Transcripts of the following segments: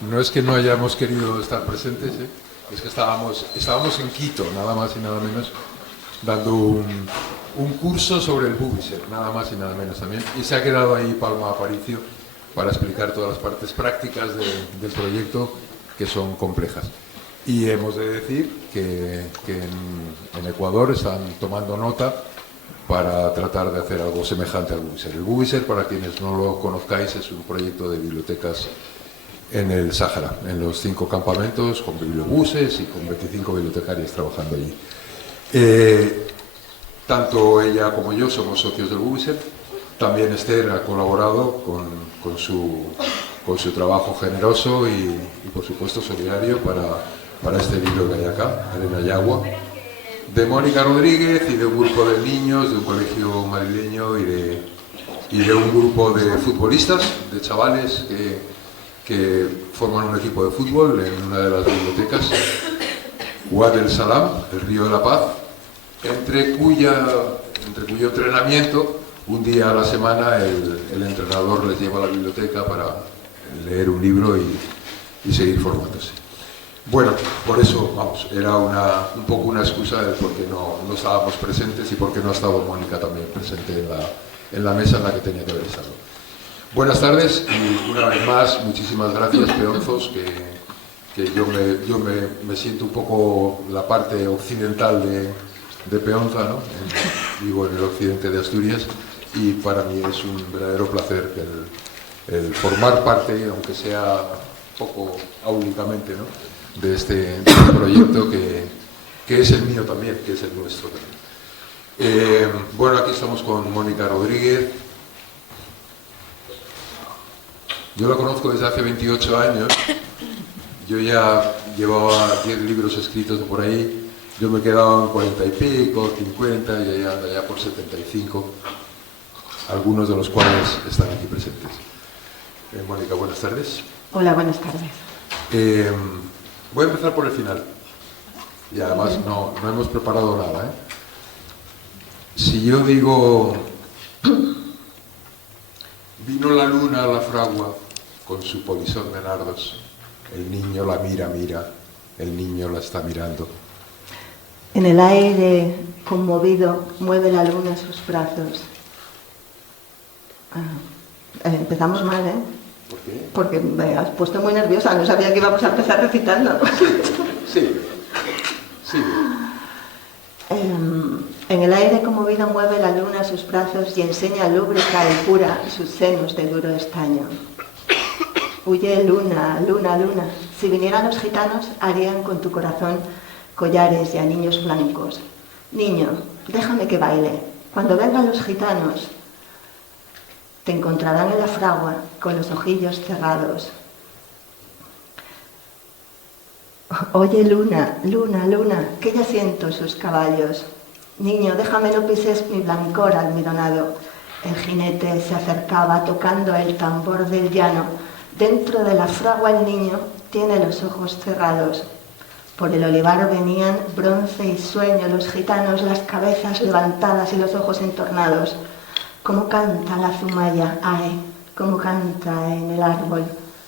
No es que no hayamos querido estar presentes, es que estábamos en Quito, nada más y nada menos, dando un curso sobre el Bubiser, nada más y nada menos también, y se ha quedado ahí Palma Aparicio para explicar todas las partes prácticas del proyecto, que son complejas. Y hemos de decir que en Ecuador están tomando nota para tratar de hacer algo semejante al Bubiser. El Bubiser, para quienes no lo conozcáis, es un proyecto de bibliotecas en el Sáhara, en los 5 campamentos, con bibliobuses y con 25 bibliotecarias trabajando allí. Tanto ella como yo somos socios del Bubiser. También Esther ha colaborado con su trabajo generoso y por supuesto solidario para este libro que hay acá, Arena y Agua, de Mónica Rodríguez y de un grupo de niños de un colegio madrileño y de un grupo de futbolistas, de chavales que forman un equipo de fútbol en una de las bibliotecas, Wad el Salam, el Río de la Paz, entre cuyo entrenamiento, un día a la semana, el entrenador les lleva a la biblioteca para leer un libro y seguir formándose. Bueno, por eso, vamos, era un poco una excusa de por qué no estábamos presentes y por qué no ha estado Mónica también presente en la mesa en la que tenía que haber estado. Buenas tardes y una vez más, muchísimas gracias, peonzos, que yo me siento un poco la parte occidental de Peonza, ¿no? Vivo en el occidente de Asturias y para mí es un verdadero placer el formar parte, aunque sea poco áulicamente, ¿no?, de este proyecto que es el mío también, que es el nuestro también. Bueno, aquí estamos con Mónica Rodríguez. Yo la conozco desde hace 28 años. Yo ya llevaba 10 libros escritos por ahí. Yo me he quedado en 40 y pico, 50, y ella anda ya por 75, algunos de los cuales están aquí presentes. Mónica, buenas tardes. Hola, buenas tardes. Voy a empezar por el final. Y además no hemos preparado nada, Si yo digo, vino la luna a la fragua con su polizón de nardos, el niño la mira, el niño la está mirando. En el aire, conmovido, mueve la luna sus brazos. Empezamos mal, ¿eh? ¿Por qué? Porque me has puesto muy nerviosa, no sabía que íbamos a empezar recitando. Sí. En el aire conmovido mueve la luna sus brazos y enseña lúbrica y pura sus senos de duro estaño. Huye luna, luna, luna. Si vinieran los gitanos, harían con tu corazón collares y anillos blancos. Niño, déjame que baile. Cuando vengan los gitanos, te encontrarán en la fragua con los ojillos cerrados. Oye, luna, luna, luna, que ya siento sus caballos. Niño, déjame, no pises mi blancor almidonado. El jinete se acercaba tocando el tambor del llano. Dentro de la fragua el niño tiene los ojos cerrados. Por el olivar venían bronce y sueño los gitanos, las cabezas levantadas y los ojos entornados. Cómo canta la zumaya, ay, cómo canta en el árbol.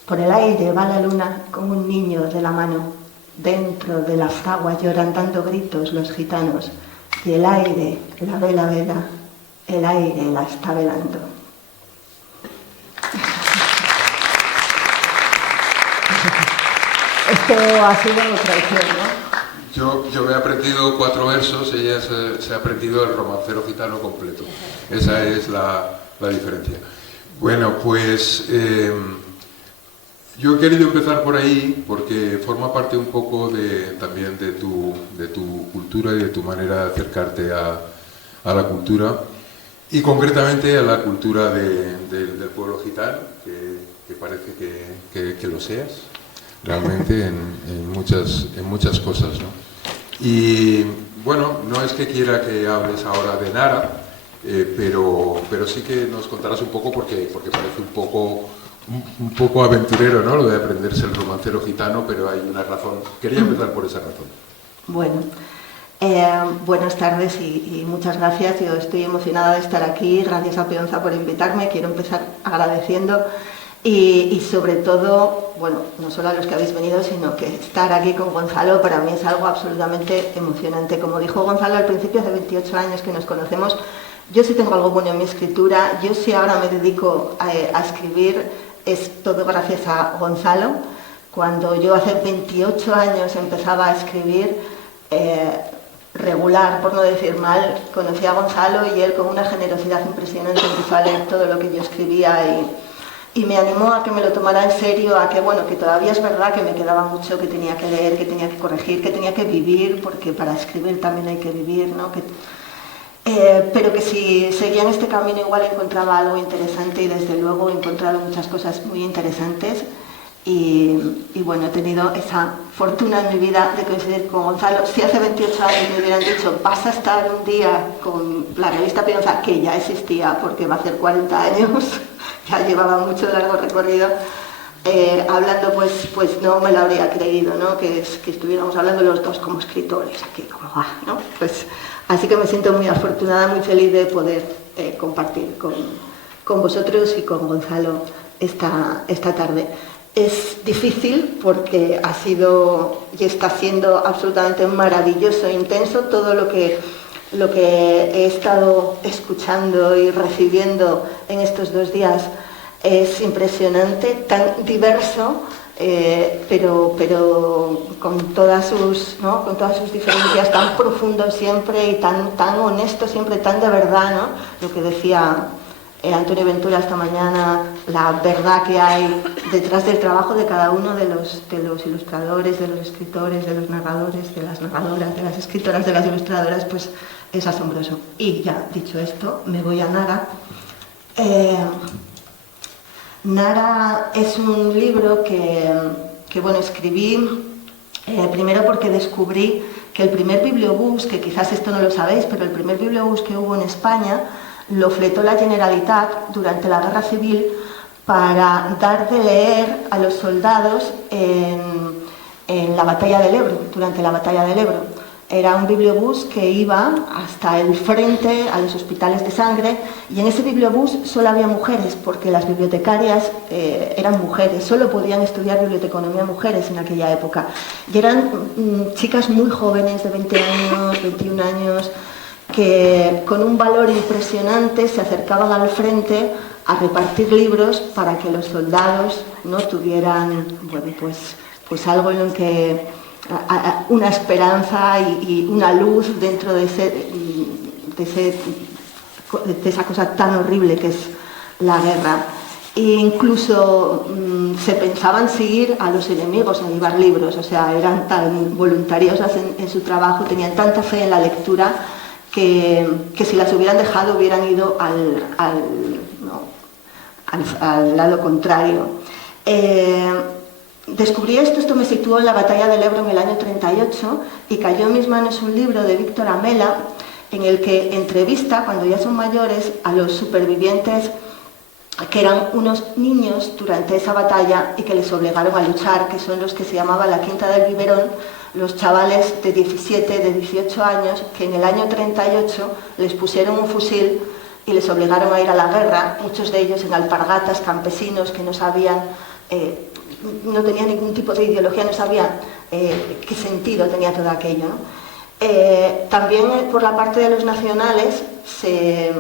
Por el aire va la luna con un niño de la mano. Dentro de la fragua lloran dando gritos los gitanos. Y el aire, la vela, el aire la está velando. Esto ha sido tradición, ¿no? Yo he aprendido 4 versos, ella se ha aprendido el romancero gitano completo. Esa es la diferencia. Bueno, pues yo he querido empezar por ahí porque forma parte un poco también de tu cultura y de tu manera de acercarte a la cultura y concretamente a la cultura del pueblo gitano, que parece que lo seas realmente en muchas cosas, ¿no? Y bueno, no es que quiera que hables ahora de Nara, pero sí que nos contarás un poco porque parece un poco aventurero, ¿no?, lo de aprenderse el romancero gitano, pero hay una razón. Quería empezar por esa razón. Bueno, buenas tardes y muchas gracias. Yo estoy emocionada de estar aquí. Gracias a Peonza por invitarme. Quiero empezar agradeciendo Y sobre todo, bueno, no solo a los que habéis venido, sino que estar aquí con Gonzalo para mí es algo absolutamente emocionante. Como dijo Gonzalo al principio, hace 28 años que nos conocemos, yo sí tengo algo bueno en mi escritura, yo sí ahora me dedico a escribir, es todo gracias a Gonzalo. Cuando yo hace 28 años empezaba a escribir, regular, por no decir mal, conocí a Gonzalo y él con una generosidad impresionante empezó a leer todo lo que yo escribía y me animó a que me lo tomara en serio, a que, bueno, que todavía es verdad que me quedaba mucho, que tenía que leer, que tenía que corregir, que tenía que vivir, porque para escribir también hay que vivir, ¿no? Pero que si seguía en este camino igual encontraba algo interesante y desde luego he encontrado muchas cosas muy interesantes. Y bueno, he tenido esa fortuna en mi vida de coincidir con Gonzalo. Si hace 28 años me hubieran dicho vas a estar un día con la revista Pienza, que ya existía porque va a hacer 40 años, ya llevaba mucho largo recorrido, hablando, pues no me lo habría creído, ¿no? Que estuviéramos hablando los dos como escritores aquí, ¿no? Pues, así que me siento muy afortunada, muy feliz de poder compartir con vosotros y con Gonzalo esta tarde. Es difícil porque ha sido y está siendo absolutamente maravilloso e intenso todo lo que he estado escuchando y recibiendo en estos 2 días. Es impresionante, tan diverso, pero con todas sus diferencias, tan profundo siempre y tan honesto siempre, tan de verdad, ¿no? Lo que decía Antonio Ventura esta mañana, la verdad que hay detrás del trabajo de cada uno de los ilustradores, de los escritores, de los narradores, de las narradoras, de las escritoras, de las ilustradoras, pues es asombroso. Y ya dicho esto, me voy a Nara. Nara es un libro que bueno, escribí primero porque descubrí que el primer bibliobús, que quizás esto no lo sabéis, pero el primer bibliobús que hubo en España lo fletó la Generalitat durante la Guerra Civil para dar de leer a los soldados en la batalla del Ebro, durante la batalla del Ebro. Era un bibliobús que iba hasta el frente, a los hospitales de sangre, y en ese bibliobús solo había mujeres, porque las bibliotecarias eran mujeres, solo podían estudiar biblioteconomía mujeres en aquella época. Y eran chicas muy jóvenes, de 20 años, 21 años, que con un valor impresionante se acercaban al frente a repartir libros para que los soldados no tuvieran, bueno, pues algo en lo que una esperanza y una luz dentro de esa cosa tan horrible que es la guerra. E incluso se pensaban seguir a los enemigos a llevar libros, o sea, eran tan voluntariosas en su trabajo, tenían tanta fe en la lectura que si las hubieran dejado hubieran ido al lado contrario. Descubrí esto me situó en la batalla del Ebro en el año 38 y cayó en mis manos un libro de Víctor Amela en el que entrevista, cuando ya son mayores, a los supervivientes que eran unos niños durante esa batalla y que les obligaron a luchar, que son los que se llamaban la Quinta del Biberón, los chavales de 17, de 18 años, que en el año 38 les pusieron un fusil y les obligaron a ir a la guerra, muchos de ellos en alpargatas, campesinos que no sabían, no tenían ningún tipo de ideología, no sabían qué sentido tenía todo aquello, ¿no? También por la parte de los nacionales se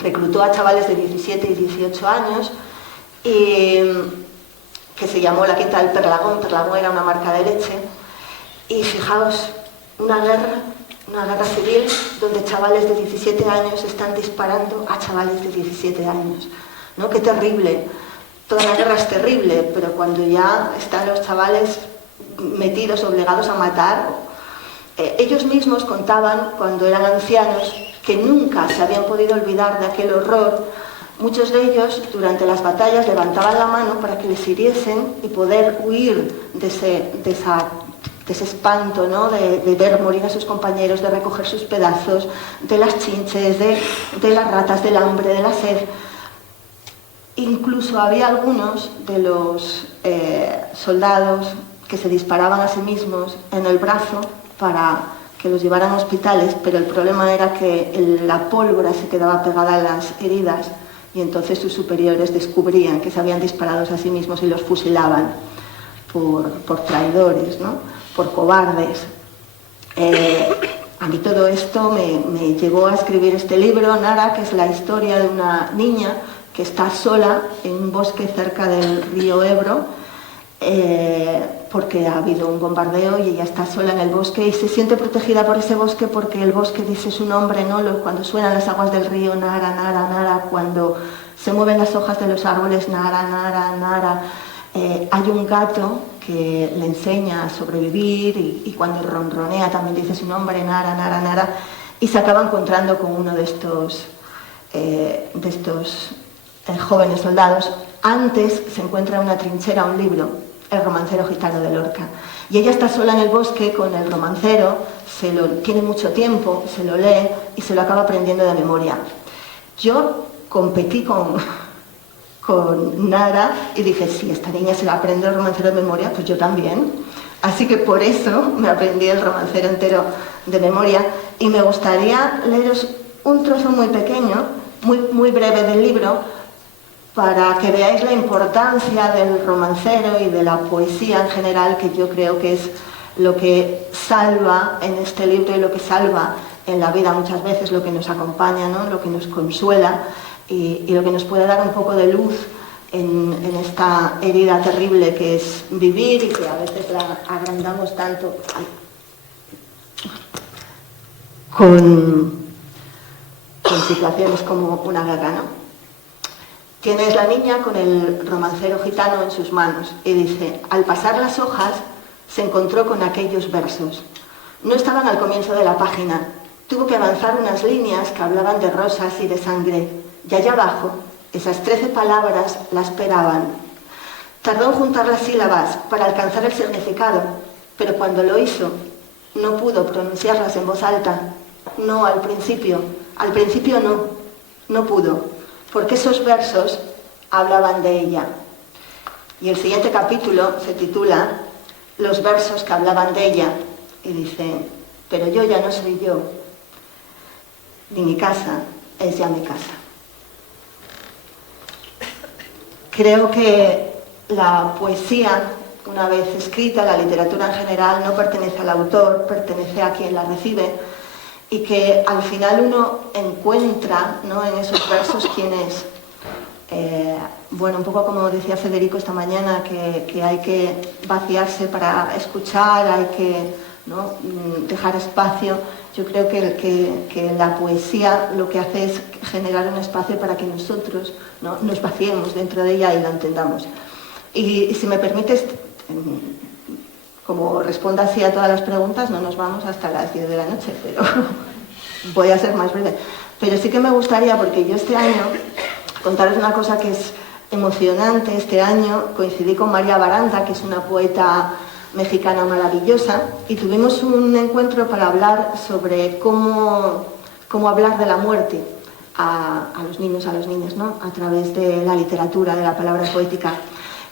reclutó a chavales de 17 y 18 años que se llamó la Quinta del Perlagón. Perlagón era una marca de leche. Y fijaos, una guerra civil donde chavales de 17 años están disparando a chavales de 17 años, ¿no? Qué terrible. Toda la guerra es terrible, pero cuando ya están los chavales metidos, obligados a matar, ellos mismos contaban, cuando eran ancianos, que nunca se habían podido olvidar de aquel horror. Muchos de ellos, durante las batallas, levantaban la mano para que les hiriesen y poder huir de ese espanto, ¿no? de ver morir a sus compañeros, de recoger sus pedazos, de las chinches, de las ratas, del hambre, de la sed. Incluso había algunos de los soldados que se disparaban a sí mismos en el brazo para que los llevaran a hospitales, pero el problema era que la pólvora se quedaba pegada a las heridas y entonces sus superiores descubrían que se habían disparado a sí mismos y los fusilaban por traidores, ¿no? Por cobardes. A mí todo esto me llevó a escribir este libro, Nara, que es la historia de una niña que está sola en un bosque cerca del río Ebro, porque ha habido un bombardeo y ella está sola en el bosque y se siente protegida por ese bosque porque el bosque dice su nombre, ¿no? Cuando suenan las aguas del río, Nara, Nara, Nara, cuando se mueven las hojas de los árboles, Nara, Nara, Nara. Hay un gato que le enseña a sobrevivir y cuando ronronea también dice su nombre, Nara, Nara, Nara, y se acaba encontrando con uno de estos jóvenes soldados. Antes se encuentra en una trinchera un libro, El romancero gitano de Lorca, y ella está sola en el bosque con el romancero, tiene mucho tiempo, se lo lee y se lo acaba aprendiendo de memoria. Yo competí con Nara y dije, si esta niña se la aprende el romancero de memoria, pues yo también. Así que por eso me aprendí el romancero entero de memoria y me gustaría leeros un trozo muy pequeño, muy breve del libro, para que veáis la importancia del romancero y de la poesía en general, que yo creo que es lo que salva en este libro y lo que salva en la vida muchas veces, lo que nos acompaña, ¿no? Lo que nos consuela y lo que nos puede dar un poco de luz en esta herida terrible que es vivir y que a veces la agrandamos tanto con situaciones como una guerra, ¿no? Tienes la niña con el romancero gitano en sus manos y dice, al pasar las hojas se encontró con aquellos versos. No estaban al comienzo de la página. Tuvo que avanzar unas líneas que hablaban de rosas y de sangre. Y allá abajo, esas 13 palabras la esperaban. Tardó en juntar las sílabas para alcanzar el significado, pero cuando lo hizo, no pudo pronunciarlas en voz alta. No, al principio no pudo, porque esos versos hablaban de ella. Y el siguiente capítulo se titula Los versos que hablaban de ella, y dice, pero yo ya no soy yo, ni mi casa es ya mi casa. Creo que la poesía, una vez escrita, la literatura en general, no pertenece al autor, pertenece a quien la recibe, y que al final uno encuentra, ¿no?, en esos versos quién es. Bueno, un poco como decía Federico esta mañana, que hay que vaciarse para escuchar, hay que, ¿no?, dejar espacio. Yo creo que la poesía lo que hace es generar un espacio para que nosotros, ¿no?, nos vaciemos dentro de ella y la entendamos. Y si me permites, como responda así a todas las preguntas, no nos vamos hasta las 10 de la noche, pero voy a ser más breve. Pero sí que me gustaría, porque yo este año, contaros una cosa que es emocionante. Este año coincidí con María Baranda, que es una poeta mexicana maravillosa, y tuvimos un encuentro para hablar sobre cómo hablar de la muerte a los niños, a las niñas, ¿no?, a través de la literatura, de la palabra poética.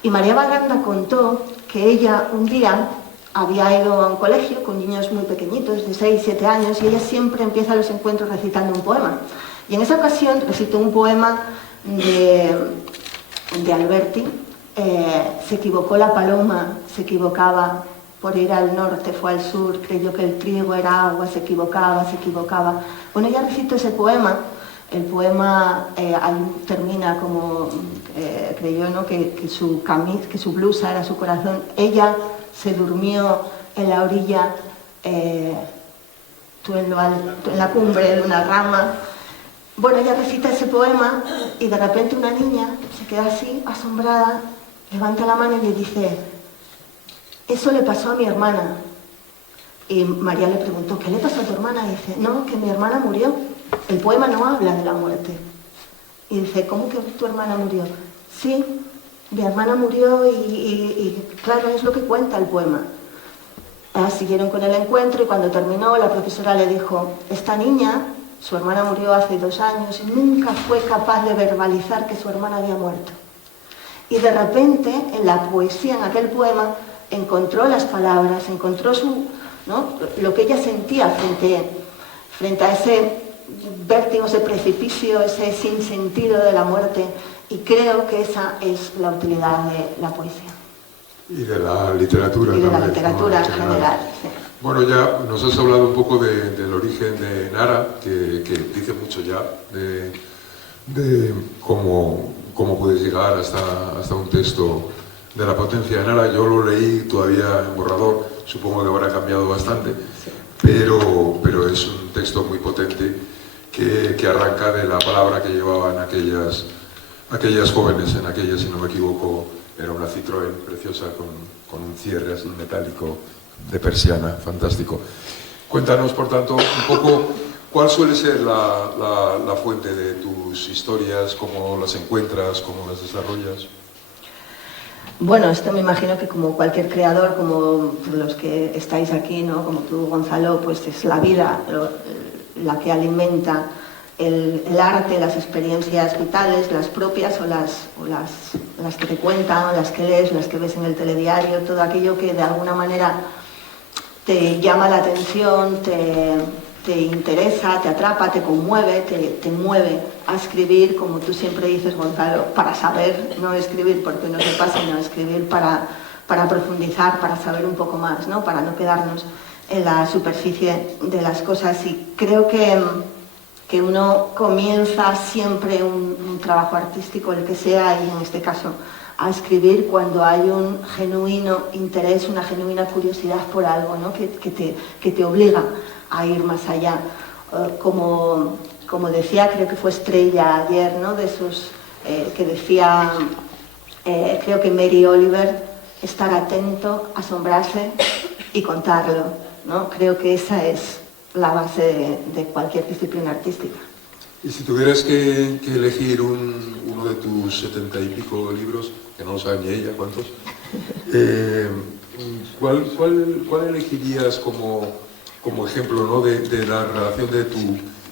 Y María Baranda contó que ella un día había ido a un colegio con niños muy pequeñitos, de 6, 7 años, y ella siempre empieza los encuentros recitando un poema. Y en esa ocasión recitó un poema de Alberti. Se equivocó la paloma, se equivocaba, por ir al norte fue al sur, creyó que el trigo era agua, se equivocaba, se equivocaba. Bueno, ella recitó ese poema. El poema termina como creyó, ¿no?, que su blusa era su corazón. Ella se durmió en la orilla, tú en la cumbre de una rama. Bueno, ella recita ese poema y de repente una niña se queda así, asombrada, levanta la mano y le dice, eso le pasó a mi hermana. Y María le preguntó, ¿qué le pasó a tu hermana? Y dice, no, que mi hermana murió. El poema no habla de la muerte. Y dice, ¿cómo que tu hermana murió? Sí, mi hermana murió y claro, es lo que cuenta el poema. Siguieron con el encuentro y cuando terminó la profesora le dijo, esta niña, su hermana murió hace 2 años y nunca fue capaz de verbalizar que su hermana había muerto. Y de repente, en la poesía, en aquel poema, encontró las palabras, encontró lo que ella sentía frente a ese vértigos de precipicio, ese sinsentido de la muerte, y creo que esa es la utilidad de la poesía. Y de la literatura y de también, la literatura en general. Sí. Bueno, ya nos has hablado un poco del origen de Nara, que dice mucho ya de cómo puedes llegar hasta un texto de la potencia de Nara. Yo lo leí todavía en borrador, supongo que habrá cambiado bastante, Sí. pero es un texto muy potente que arranca de la palabra que llevaban aquellas jóvenes, en aquella, si no me equivoco, era una Citroën preciosa con un cierre así metálico de persiana, fantástico. Cuéntanos, por tanto, un poco cuál suele ser la fuente de tus historias, cómo las encuentras, cómo las desarrollas. Bueno, esto me imagino que como cualquier creador, como los que estáis aquí, ¿no? Como tú, Gonzalo, pues es la vida la que alimenta el arte, las experiencias vitales, las propias o las que te cuentan, las que lees, las que ves en el telediario, todo aquello que de alguna manera te llama la atención, te interesa, te atrapa, te conmueve, te mueve a escribir, como tú siempre dices, Gonzalo, para saber, no escribir porque no se pasa, sino escribir para profundizar, para saber un poco más, ¿no? Para no quedarnos en la superficie de las cosas. Y creo que uno comienza siempre un trabajo artístico, el que sea, y en este caso a escribir cuando hay un genuino interés, una genuina curiosidad por algo, ¿no? que te obliga a ir más allá. Como decía, creo que fue Estrella ayer, ¿no? De esos que decía, creo que Mary Oliver, estar atento, asombrarse y contarlo, ¿no? Creo que esa es la base de cualquier disciplina artística. Y si tuvieras que elegir uno de tus 70 y pico libros, que no lo sabe ni ella cuántos, ¿cuál elegirías como ejemplo, ¿no? de la relación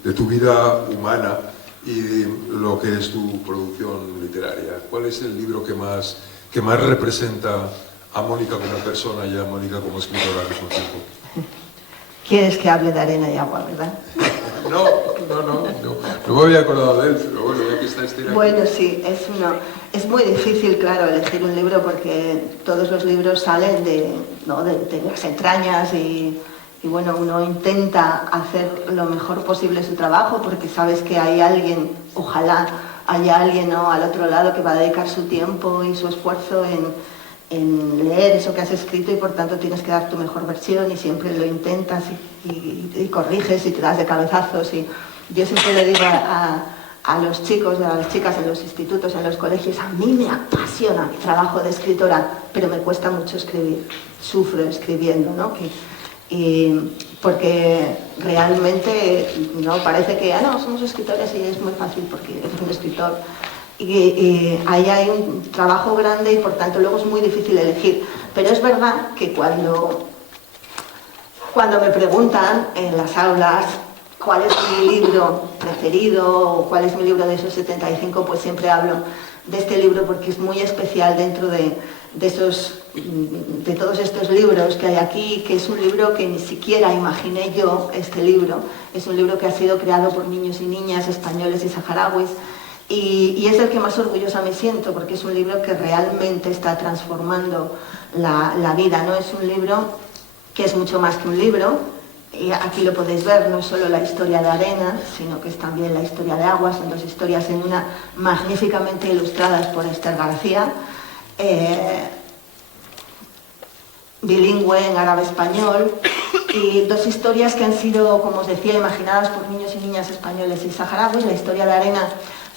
de tu vida humana y lo que es tu producción literaria? ¿Cuál es el libro que más representa a Mónica como persona y a Mónica como escritora al mismo tiempo? ¿Quieres que hable de Arena y Agua, verdad? No me había acordado de él, pero bueno, ya que está Esther aquí. Bueno, sí, es muy difícil, claro, elegir un libro porque todos los libros salen de las entrañas y bueno, uno intenta hacer lo mejor posible su trabajo porque sabes que hay alguien, ojalá haya alguien, ¿no? Al otro lado que va a dedicar su tiempo y su esfuerzo en leer eso que has escrito, y por tanto tienes que dar tu mejor versión y siempre lo intentas y corriges y te das de cabezazos. Y yo siempre le digo a los chicos, a las chicas en los institutos, en los colegios, a mí me apasiona mi trabajo de escritora, pero me cuesta mucho escribir, sufro escribiendo, ¿no? Porque realmente no parece que no, somos escritores y es muy fácil porque eres un escritor. Y ahí hay un trabajo grande y por tanto luego es muy difícil elegir. Pero es verdad que cuando me preguntan en las aulas cuál es mi libro preferido o cuál es mi libro de esos 75, pues siempre hablo de este libro porque es muy especial dentro de todos estos libros que hay aquí, que es un libro que ni siquiera imaginé yo. Este libro es un libro que ha sido creado por niños y niñas españoles y saharauis. Y es el que más orgullosa me siento porque es un libro que realmente está transformando la vida, ¿no? Es un libro que es mucho más que un libro, y aquí lo podéis ver, no es solo la historia de Arena, sino que es también la historia de Agua. Son dos historias en una magníficamente ilustradas por Esther García, bilingüe en árabe-español, y dos historias que han sido, como os decía, imaginadas por niños y niñas españoles y saharauis. La historia de Arena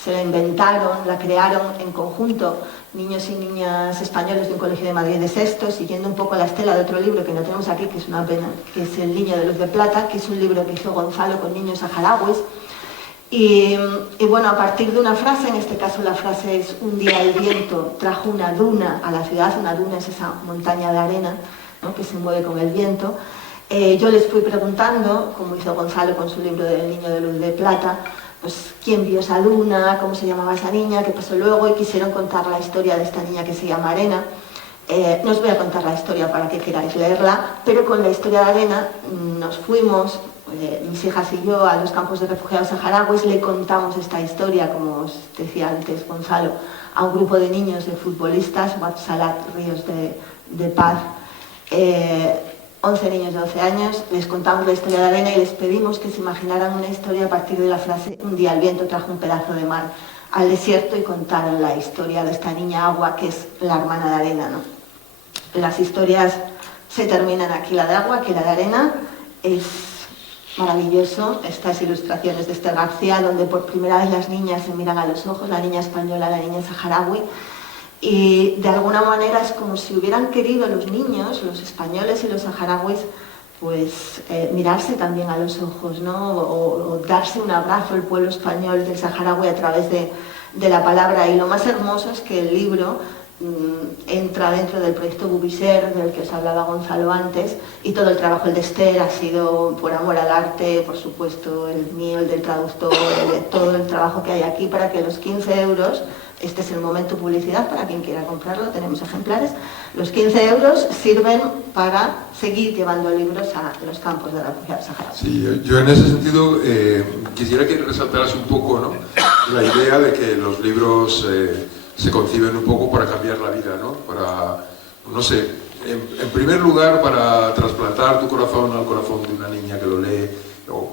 se la inventaron, la crearon en conjunto niños y niñas españoles de un colegio de Madrid de sexto, siguiendo un poco la estela de otro libro que no tenemos aquí, que es una pena, que es El niño de luz de plata, que es un libro que hizo Gonzalo con niños saharauis. Y bueno, a partir de una frase, en este caso la frase es: un día el viento trajo una duna a la ciudad. Una duna es esa montaña de arena, ¿no? Que se mueve con el viento. Yo les fui preguntando, como hizo Gonzalo con su libro del niño de luz de plata, pues quién vio esa duna, cómo se llamaba esa niña, qué pasó luego, y quisieron contar la historia de esta niña que se llama Arena. No os voy a contar la historia para que queráis leerla, pero con la historia de Arena nos fuimos mis hijas y yo a los campos de refugiados saharauis, le contamos esta historia, como os decía antes Gonzalo, a un grupo de niños, de futbolistas, Wad Salat, Ríos de Paz, 11 niños de 12 años, les contamos la historia de Arena y les pedimos que se imaginaran una historia a partir de la frase "un día el viento trajo un pedazo de mar al desierto", y contaron la historia de esta niña Agua, que es la hermana de Arena, ¿no? Las historias se terminan aquí. La de Agua, que la de Arena, es maravilloso. Estas ilustraciones de Esther García, donde por primera vez las niñas se miran a los ojos, la niña española, la niña saharaui, y de alguna manera es como si hubieran querido los niños, los españoles y los saharauis, pues mirarse también a los ojos, ¿no? O darse un abrazo el pueblo español del saharaui a través de la palabra. Y lo más hermoso es que el libro entra dentro del proyecto Bubiser, del que os hablaba Gonzalo antes, y todo el trabajo de Esther ha sido por amor al arte, por supuesto, el mío, el del traductor, todo el trabajo que hay aquí, para que los 15 euros, este es el momento publicidad para quien quiera comprarlo, tenemos ejemplares, los 15 euros sirven para seguir llevando libros a los campos de refugiados saharauis. Sí, yo en ese sentido quisiera que resaltaras un poco, ¿no?, la idea de que los libros se conciben un poco para cambiar la vida, ¿no? Para, no sé, en primer lugar para trasplantar tu corazón al corazón de una niña que lo lee, o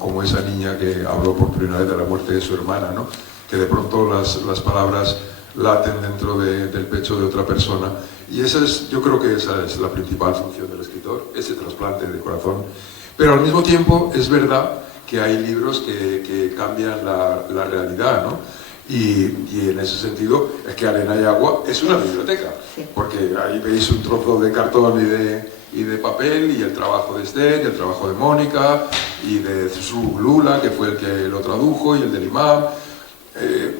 como esa niña que habló por primera vez de la muerte de su hermana, ¿no?, que de pronto las palabras laten dentro del pecho de otra persona. Y yo creo que esa es la principal función del escritor, ese trasplante de corazón. Pero al mismo tiempo es verdad que hay libros que cambian la realidad, ¿no? Y en ese sentido es que Arena y Agua es una biblioteca, porque ahí veis un trozo de cartón y de papel, y el trabajo de Esther, y el trabajo de Mónica, y de su Lula, que fue el que lo tradujo, y el del Imam,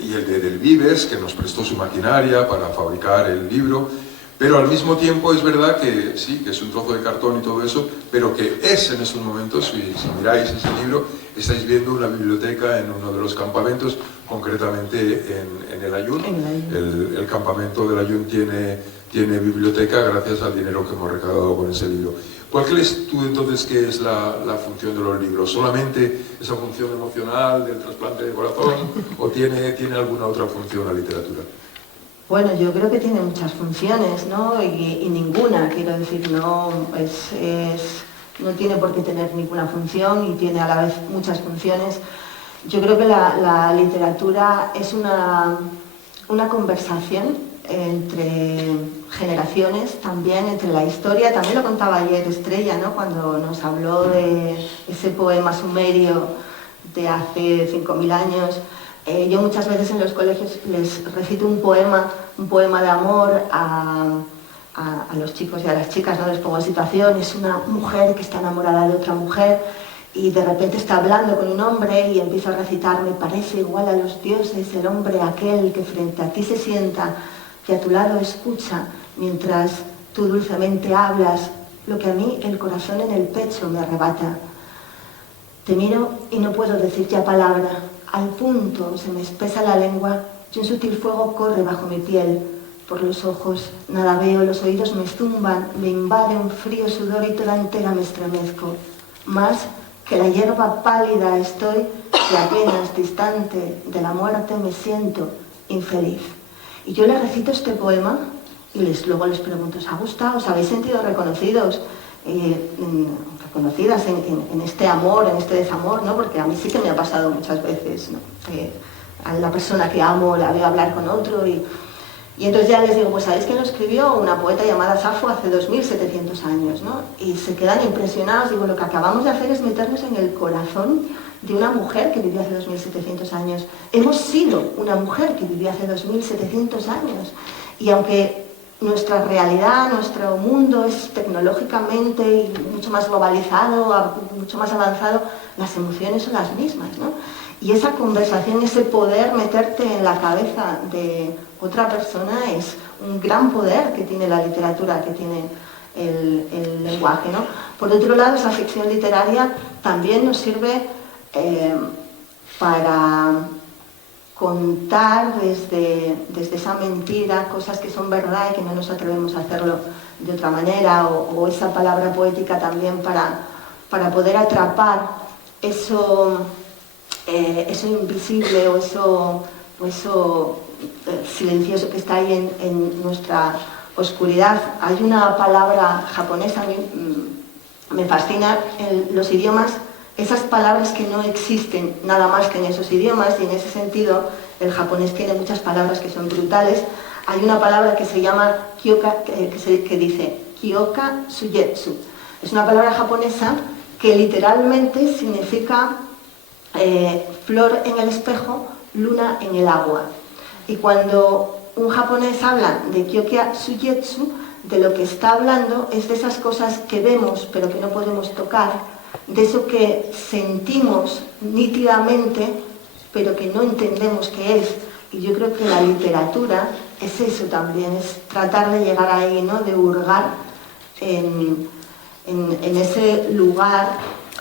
y el de Del Vives, que nos prestó su maquinaria para fabricar el libro. Pero al mismo tiempo es verdad que sí, que es un trozo de cartón y todo eso, pero que es en esos momentos, si miráis ese libro, estáis viendo una biblioteca en uno de los campamentos, concretamente en el Ayun. El campamento del Ayun tiene biblioteca gracias al dinero que hemos recaudado con ese libro. ¿Cuál crees tú entonces que es la función de los libros? ¿Solamente esa función emocional del trasplante de corazón o tiene alguna otra función la literatura? Bueno, yo creo que tiene muchas funciones, ¿no? Y ninguna, quiero decir, no tiene por qué tener ninguna función y tiene a la vez muchas funciones. Yo creo que la literatura es una conversación entre generaciones, también entre la historia. También lo contaba ayer Estrella, ¿no?, cuando nos habló de ese poema sumerio de hace 5000 años. Yo muchas veces en los colegios les recito un poema de amor a los chicos y a las chicas, ¿no? Les pongo en situación, es una mujer que está enamorada de otra mujer y de repente está hablando con un hombre y empieza a recitar: me parece igual a los dioses el hombre aquel que frente a ti se sienta, que a tu lado escucha, mientras tú dulcemente hablas, lo que a mí el corazón en el pecho me arrebata. Te miro y no puedo decir ya palabra. Al punto se me espesa la lengua y un sutil fuego corre bajo mi piel. Por los ojos nada veo, los oídos me zumban, me invade un frío sudor y toda entera me estremezco. Más que la hierba pálida estoy, que apenas distante de la muerte me siento infeliz. Y yo les recito este poema y luego les pregunto: ¿os ha gustado? ¿Os habéis sentido reconocidos? Reconocidas en este amor, en este desamor, ¿no? Porque a mí sí que me ha pasado muchas veces, ¿no? A la persona que amo la veo hablar con otro y entonces ya les digo: pues ¿sabéis quién lo escribió? Una poeta llamada Safo hace 2700 años, ¿no? Y se quedan impresionados. Digo, lo que acabamos de hacer es meternos en el corazón de una mujer que vivió hace 2700 años. Hemos sido una mujer que vivió hace 2700 años. Y aunque nuestra realidad, nuestro mundo es tecnológicamente mucho más globalizado, mucho más avanzado, las emociones son las mismas, ¿no? Y esa conversación, ese poder meterte en la cabeza de otra persona es un gran poder que tiene la literatura, que tiene el lenguaje, ¿no? Por otro lado, esa ficción literaria también nos sirve para contar desde esa mentira cosas que son verdad y que no nos atrevemos a hacerlo de otra manera, o esa palabra poética también para poder atrapar eso invisible o eso silencioso que está ahí en nuestra oscuridad. Hay una palabra japonesa, a mí me fascina en los idiomas, esas palabras que no existen nada más que en esos idiomas, y en ese sentido el japonés tiene muchas palabras que son brutales. Hay una palabra que se llama kyoka, que dice kyoka sujetsu. Es una palabra japonesa que literalmente significa flor en el espejo, luna en el agua. Y cuando un japonés habla de kyoka sujetsu, de lo que está hablando es de esas cosas que vemos pero que no podemos tocar, de eso que sentimos nítidamente pero que no entendemos qué es. Y yo creo que la literatura es eso también, es tratar de llegar ahí, ¿no? De hurgar en ese lugar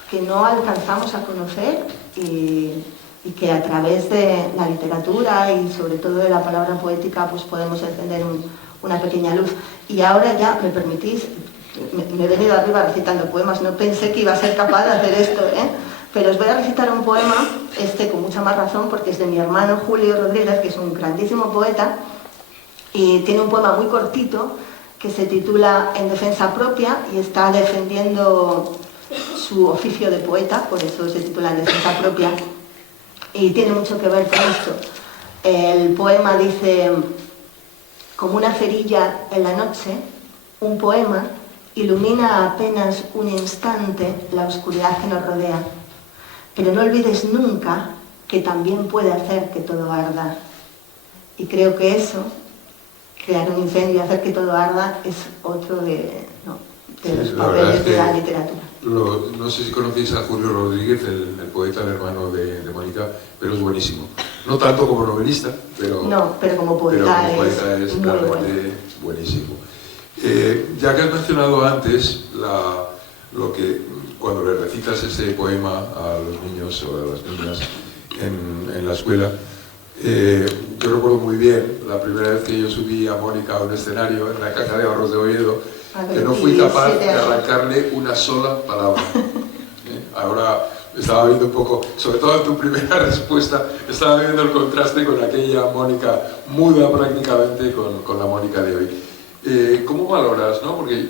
que no alcanzamos a conocer y que a través de la literatura y sobre todo de la palabra poética pues podemos encender una pequeña luz. Y ahora ya, ¿me permitís? Me he venido arriba recitando poemas, no pensé que iba a ser capaz de hacer esto, pero os voy a recitar un poema, con mucha más razón, porque es de mi hermano Julio Rodríguez, que es un grandísimo poeta, y tiene un poema muy cortito que se titula En defensa propia, y está defendiendo su oficio de poeta, por eso se titula En defensa propia, y tiene mucho que ver con esto. El poema dice: como una cerilla en la noche, un poema ilumina apenas un instante la oscuridad que nos rodea. Pero no olvides nunca que también puede hacer que todo arda. Y creo que eso, crear un incendio, hacer que todo arda, es otro de los papeles de la literatura. No sé si conocéis a Julio Rodríguez, el poeta, el hermano de Mónica, pero es buenísimo. No tanto como novelista, pero como poeta es realmente buenísimo. Ya que has mencionado antes lo que cuando le recitas ese poema a los niños o a las niñas en la escuela, yo recuerdo muy bien la primera vez que yo subí a Mónica a un escenario en la Caja de Ahorros de Oviedo, que no fui capaz de arrancarle una sola palabra. Ahora estaba viendo un poco, sobre todo en tu primera respuesta, estaba viendo el contraste con aquella Mónica muda prácticamente con la Mónica de hoy. ¿Cómo valoras, no? Porque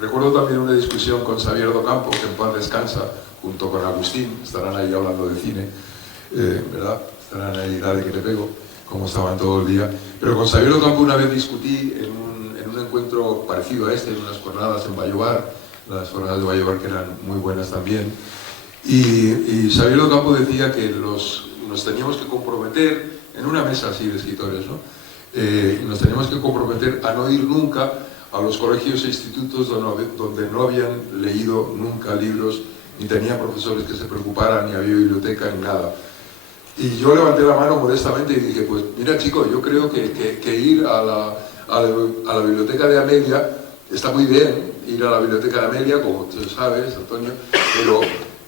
recuerdo también una discusión con Xavier Docampo, que en paz descansa, junto con Agustín, estarán ahí hablando de cine, ¿verdad? Estarán ahí, dale que te pego, como estaban todo el día. Pero con Xavier Docampo una vez discutí en un encuentro parecido a este, en unas jornadas en Vallobar, las jornadas de Vallobar que eran muy buenas también. Y Xavier Docampo decía que nos teníamos que comprometer, en una mesa así de escritores, ¿no? Nos teníamos que comprometer a no ir nunca a los colegios e institutos donde no habían leído nunca libros, ni tenían profesores que se preocuparan, ni había biblioteca, ni nada. Y yo levanté la mano modestamente y dije, pues mira chico, yo creo que ir a la biblioteca de Amelia está muy bien, ir a la biblioteca de Amelia, como tú sabes, Antonio,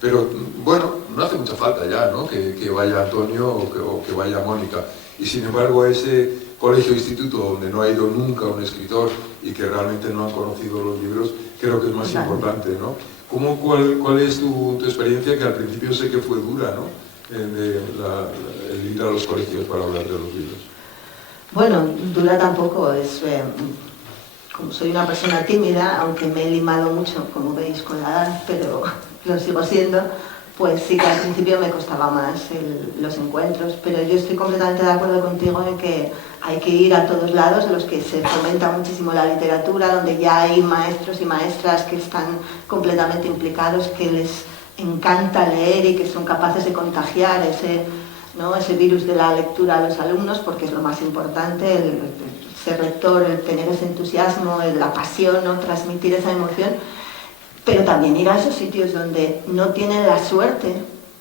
pero bueno, no hace mucha falta ya, ¿no? Que vaya Antonio o que vaya Mónica. Y sin embargo, ese colegio o instituto donde no ha ido nunca un escritor y que realmente no han conocido los libros, creo que es más importante, ¿no? ¿Cuál es tu experiencia, que al principio sé que fue dura, ¿no? El ir a los colegios para hablar de los libros. Bueno, dura tampoco, como soy una persona tímida, aunque me he limado mucho, como veis, con la edad, pero lo sigo siendo, pues sí que al principio me costaba más los encuentros, pero yo estoy completamente de acuerdo contigo en que hay que ir a todos lados, en los que se fomenta muchísimo la literatura, donde ya hay maestros y maestras que están completamente implicados, que les encanta leer y que son capaces de contagiar ese virus de la lectura a los alumnos, porque es lo más importante, el ser lector, el tener ese entusiasmo, la pasión, ¿no? Transmitir esa emoción, pero también ir a esos sitios donde no tienen la suerte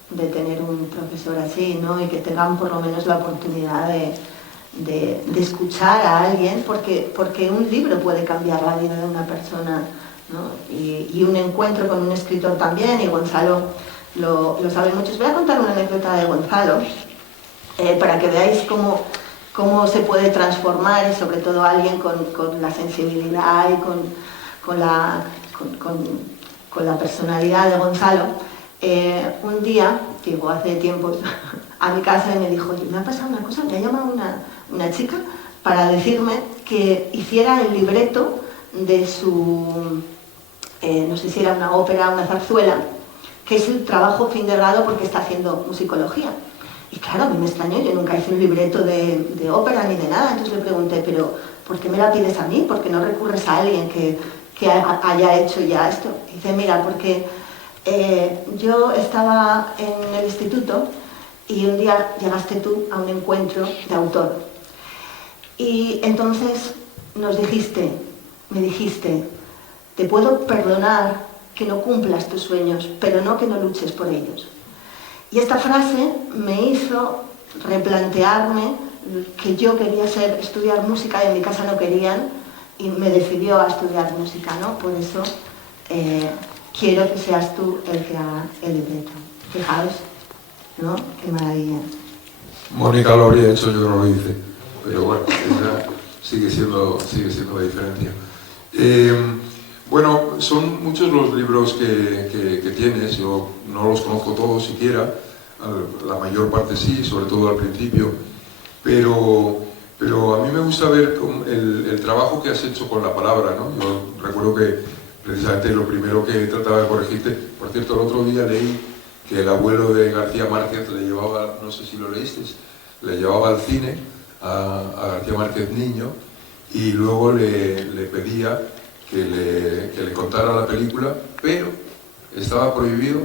de tener un profesor así, ¿no? Y que tengan por lo menos la oportunidad de escuchar a alguien, porque un libro puede cambiar la vida de una persona, ¿no? Y un encuentro con un escritor también, y Gonzalo lo sabe mucho. Os voy a contar una anécdota de Gonzalo, para que veáis cómo se puede transformar, y sobre todo alguien con la sensibilidad y con la personalidad de Gonzalo. Un día, digo, hace tiempo, a mi casa y me dijo, oye, me ha pasado una cosa, me ha llamado una chica para decirme que hiciera el libreto de su, no sé si era una ópera, una zarzuela, que es el trabajo fin de grado porque está haciendo musicología. Y claro, a mí me extrañó, yo nunca hice un libreto de ópera ni de nada, entonces le pregunté, pero ¿por qué me la pides a mí? ¿Por qué no recurres a alguien que haya hecho ya esto? Y dice, mira, porque yo estaba en el instituto y un día llegaste tú a un encuentro de autor. Y entonces me dijiste, te puedo perdonar que no cumplas tus sueños, pero no que no luches por ellos. Y esta frase me hizo replantearme que yo quería estudiar música y en mi casa no querían y me decidió a estudiar música, ¿no? Por eso quiero que seas tú el que haga el libreto. Fijaos, ¿no? Qué maravilla. Mónica lo habría hecho, yo no lo hice, pero bueno, esa sigue siendo la diferencia. Bueno, son muchos los libros que tienes, yo no los conozco todos siquiera, la mayor parte sí, sobre todo al principio, pero a mí me gusta ver el trabajo que has hecho con la palabra, ¿no? Yo recuerdo que precisamente lo primero que trataba de corregirte, por cierto, el otro día leí que el abuelo de García Márquez le llevaba, no sé si lo leíste, le llevaba al cine a García Márquez niño y luego le pedía que le contara la película, pero estaba prohibido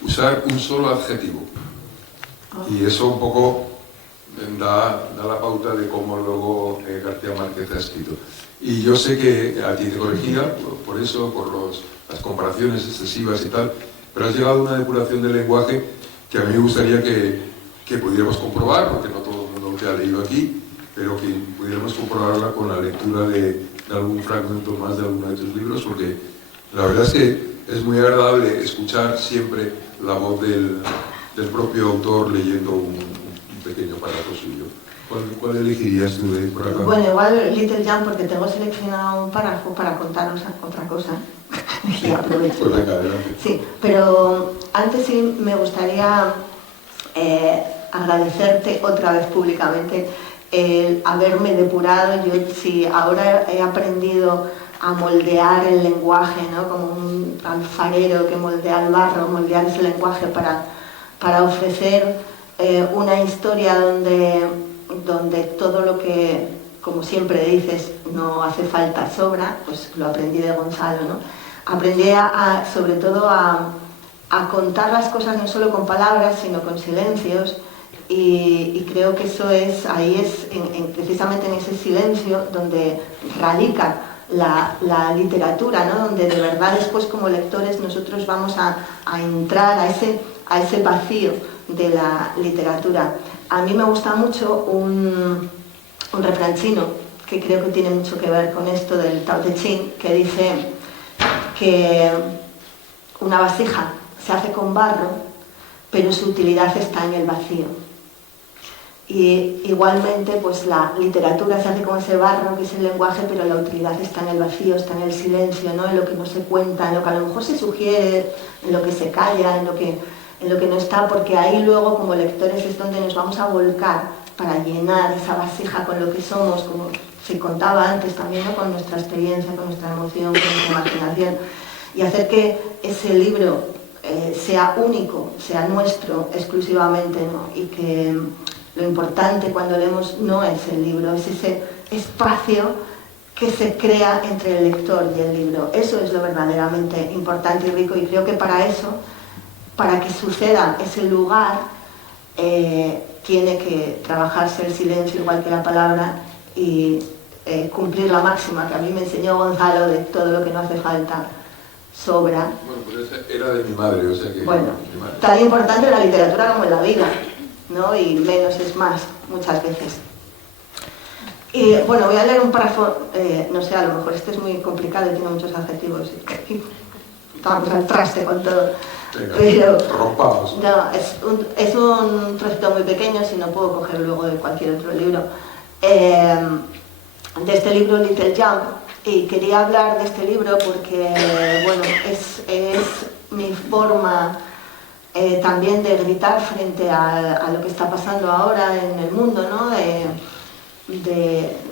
usar un solo adjetivo. Y eso un poco da la pauta de cómo luego García Márquez ha escrito. Y yo sé que a ti te corregía por eso, por las comparaciones excesivas y tal, pero has llegado a una depuración del lenguaje que a mí me gustaría que pudiéramos comprobar, porque no todo el mundo te ha leído aquí, pero que pudiéramos comprobarla con la lectura de algún fragmento más de alguno de tus libros, porque la verdad es que es muy agradable escuchar siempre la voz del propio autor leyendo un pequeño párrafo suyo. ¿Cuál elegirías tú de por acá? Bueno, igual Little Jump, porque tengo seleccionado un párrafo para contaros otra cosa. Y aprovecho. Pues venga, adelante. Sí, pero antes sí me gustaría agradecerte otra vez públicamente el haberme depurado. Yo sí, ahora he aprendido a moldear el lenguaje, ¿no? Como un alfarero que moldea el barro, moldear ese lenguaje para ofrecer una historia donde todo lo que, como siempre dices, no hace falta sobra, pues lo aprendí de Gonzalo, ¿no? Aprendí sobre todo a contar las cosas no solo con palabras, sino con silencios, y creo que eso es, precisamente en ese silencio donde radica la literatura, ¿no? Donde de verdad después como lectores nosotros vamos a entrar a ese vacío de la literatura. A mí me gusta mucho un refrán chino que creo que tiene mucho que ver con esto del Tao Te Ching, que dice que una vasija se hace con barro, pero su utilidad está en el vacío. Y igualmente, pues la literatura se hace con ese barro, que es el lenguaje, pero la utilidad está en el vacío, está en el silencio, ¿no? En lo que no se cuenta, en lo que a lo mejor se sugiere, en lo que se calla, en lo que no está, porque ahí luego como lectores es donde nos vamos a volcar para llenar esa vasija con lo que somos, como se contaba antes también, ¿no? Con nuestra experiencia, con nuestra emoción, con nuestra imaginación, y hacer que ese libro sea único, sea nuestro exclusivamente, ¿no? Y que lo importante cuando leemos no es el libro, es ese espacio que se crea entre el lector y el libro. Eso es lo verdaderamente importante y rico, y creo que para eso, para que suceda ese lugar, tiene que trabajarse el silencio igual que la palabra y cumplir la máxima que a mí me enseñó Gonzalo de todo lo que no hace falta sobra. Bueno, pues esa era de mi madre, o sea que... Bueno, tan importante en la literatura como en la vida, ¿no? Y menos es más, muchas veces. Y bueno, voy a leer un párrafo, no sé, a lo mejor este es muy complicado y tiene muchos adjetivos. Estamos al traste con todo. Venga, pero rompamos. No, es un trocito muy pequeño, si no puedo coger luego de cualquier otro libro. De este libro Little Jump, y quería hablar de este libro porque, bueno, es mi forma también de gritar frente a lo que está pasando ahora en el mundo, ¿no?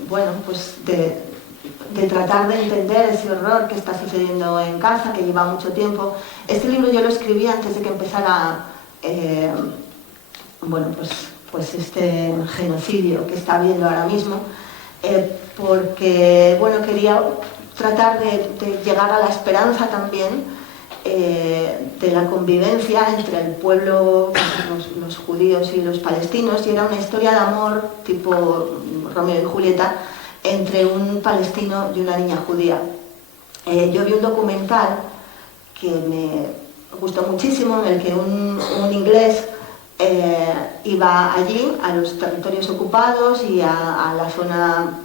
Bueno, pues de tratar de entender ese horror que está sucediendo en Gaza, que lleva mucho tiempo. Este libro yo lo escribí antes de que empezara, bueno, pues este genocidio que está habiendo ahora mismo, porque, bueno, quería tratar de llegar a la esperanza también de la convivencia entre el pueblo, los judíos y los palestinos, y era una historia de amor tipo Romeo y Julieta entre un palestino y una niña judía. Yo vi un documental que me gustó muchísimo, en el que un inglés iba allí a los territorios ocupados y a la zona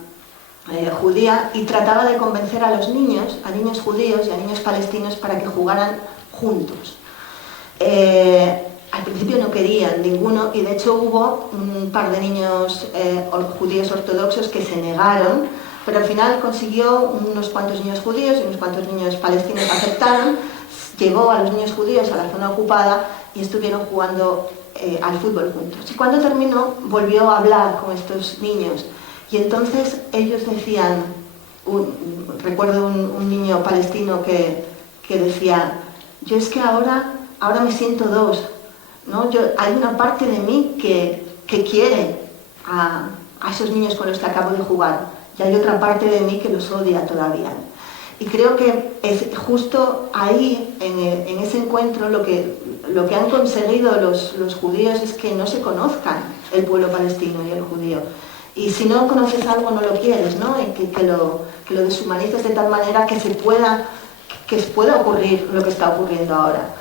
judía, y trataba de convencer a los niños, a niños judíos y a niños palestinos, para que jugaran juntos. Al principio no querían ninguno, y de hecho hubo un par de niños judíos ortodoxos que se negaron, pero al final consiguió unos cuantos niños judíos y unos cuantos niños palestinos aceptaron, llevó a los niños judíos a la zona ocupada y estuvieron jugando al fútbol juntos. Y cuando terminó, volvió a hablar con estos niños. Y entonces ellos decían, recuerdo un niño palestino que decía, yo es que ahora me siento dos, ¿no? Hay una parte de mí que quiere a esos niños con los que acabo de jugar, y hay otra parte de mí que los odia todavía. Y creo que es justo ahí, en ese encuentro, lo que han conseguido los judíos es que no se conozcan el pueblo palestino y el judío. Y si no conoces algo, no lo quieres, ¿no? Y que lo deshumanices de tal manera que pueda ocurrir lo que está ocurriendo ahora.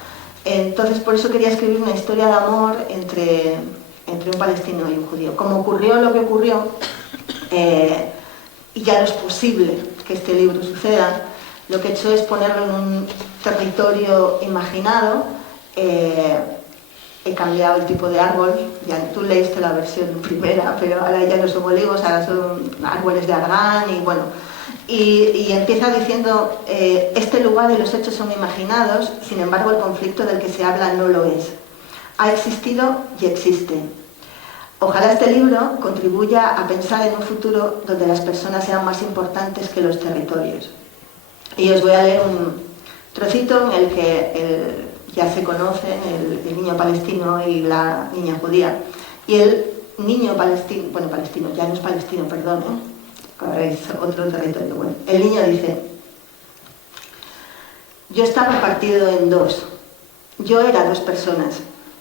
Entonces, por eso quería escribir una historia de amor entre un palestino y un judío. Como ocurrió lo que ocurrió, y ya no es posible que este libro suceda, lo que he hecho es ponerlo en un territorio imaginado. He cambiado el tipo de árbol, ya tú leíste la versión primera, pero ahora ya no son olivos, ahora son árboles de argán, y bueno, y empieza diciendo, este lugar y los hechos son imaginados, sin embargo el conflicto del que se habla no lo es. Ha existido y existe. Ojalá este libro contribuya a pensar en un futuro donde las personas sean más importantes que los territorios. Y os voy a leer un trocito en el que ya se conocen el niño palestino y la niña judía. Y el niño palestino, ya no es palestino, perdón, ahora es otro territorio. Bueno, el niño dice, yo estaba partido en dos. Yo era dos personas.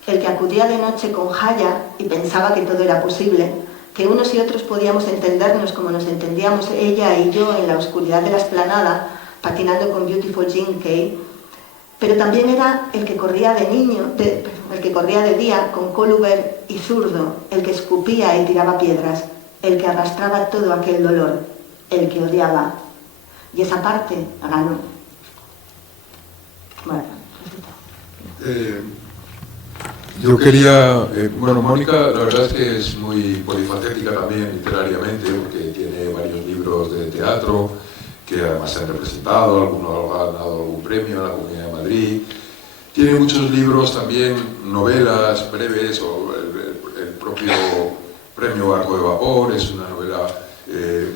El que acudía de noche con Jaya y pensaba que todo era posible, que unos y otros podíamos entendernos como nos entendíamos ella y yo en la oscuridad de la explanada, patinando con Beautiful Jean Kay. Pero también era el que corría el que corría de día con Coluber y Zurdo, el que escupía y tiraba piedras, el que arrastraba todo aquel dolor, el que odiaba. Y esa parte ganó. Bueno. Yo quería, bueno, Mónica la verdad es que es muy polifacética también literariamente, porque tiene varios libros de teatro que además se han representado, algunos han dado algún premio en la Comunidad de Madrid. Tiene muchos libros también, novelas breves, o el propio premio Barco de Vapor es una novela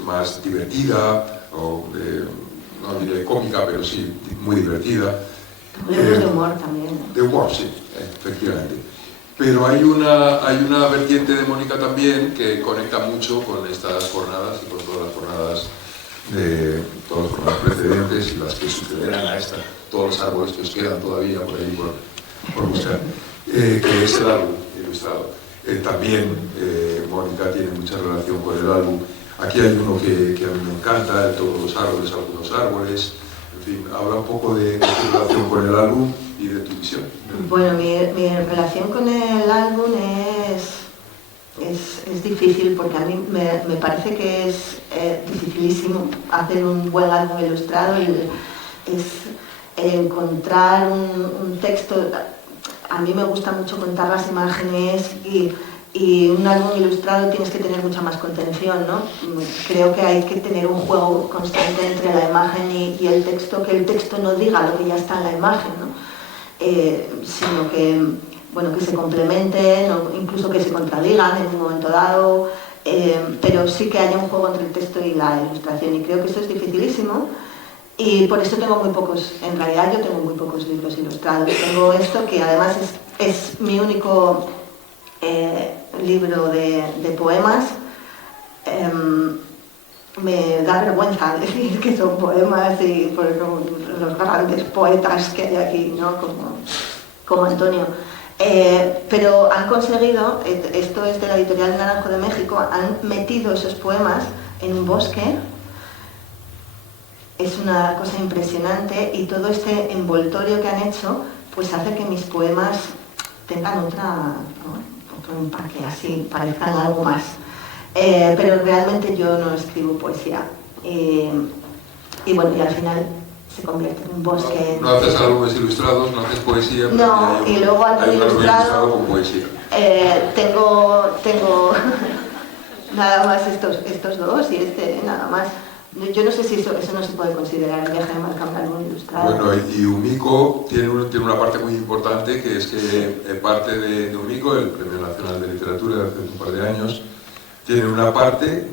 más divertida, o no diré cómica, pero sí muy divertida. Libros de humor también, ¿no? De humor, sí, efectivamente. Pero hay una vertiente de Mónica también que conecta mucho con estas jornadas y con todas las jornadas precedentes y las que sucederán a esta, todos los árboles que os quedan todavía por ahí por buscar, que es el álbum ilustrado. También Mónica tiene mucha relación con el álbum. Aquí hay uno que a mí me encanta, de todos los árboles, algunos árboles. En fin, habla un poco de tu relación con el álbum y de tu visión. Bueno, mi relación con el álbum es difícil, porque a mí me parece que es dificilísimo hacer un buen álbum ilustrado. Es encontrar un texto. A mí me gusta mucho contar las imágenes, y un álbum ilustrado tienes que tener mucha más contención, ¿no? Creo que hay que tener un juego constante entre la imagen y el texto, que el texto no diga lo que ya está en la imagen, ¿no? sino que, bueno, que se complementen o incluso que se contradigan en un momento dado, pero sí que haya un juego entre el texto y la ilustración, y creo que eso es dificilísimo. Y por eso tengo muy pocos, en realidad yo tengo muy pocos libros ilustrados. Tengo esto que además es mi único libro de poemas. Me da vergüenza decir que son poemas y por los grandes poetas que hay aquí, ¿no? como Antonio. Pero han conseguido, esto es de la editorial Naranjo de México, han metido esos poemas en un bosque. Es una cosa impresionante, y todo este envoltorio que han hecho pues hace que mis poemas tengan otro empaque, así, parezcan algo más. Pero realmente yo no escribo poesía. Y bueno, y al final se convierte en un bosque. No haces álbumes ilustrados, no haces poesía. No, y luego álbum ilustrado con poesía. Tengo nada más estos dos y nada más. Yo no sé si eso no se puede considerar el viaje de Malcolm álbum ilustrado. Bueno, y Umiko tiene una parte muy importante, que es que en parte de Umiko, el Premio Nacional de Literatura de hace un par de años, tiene una parte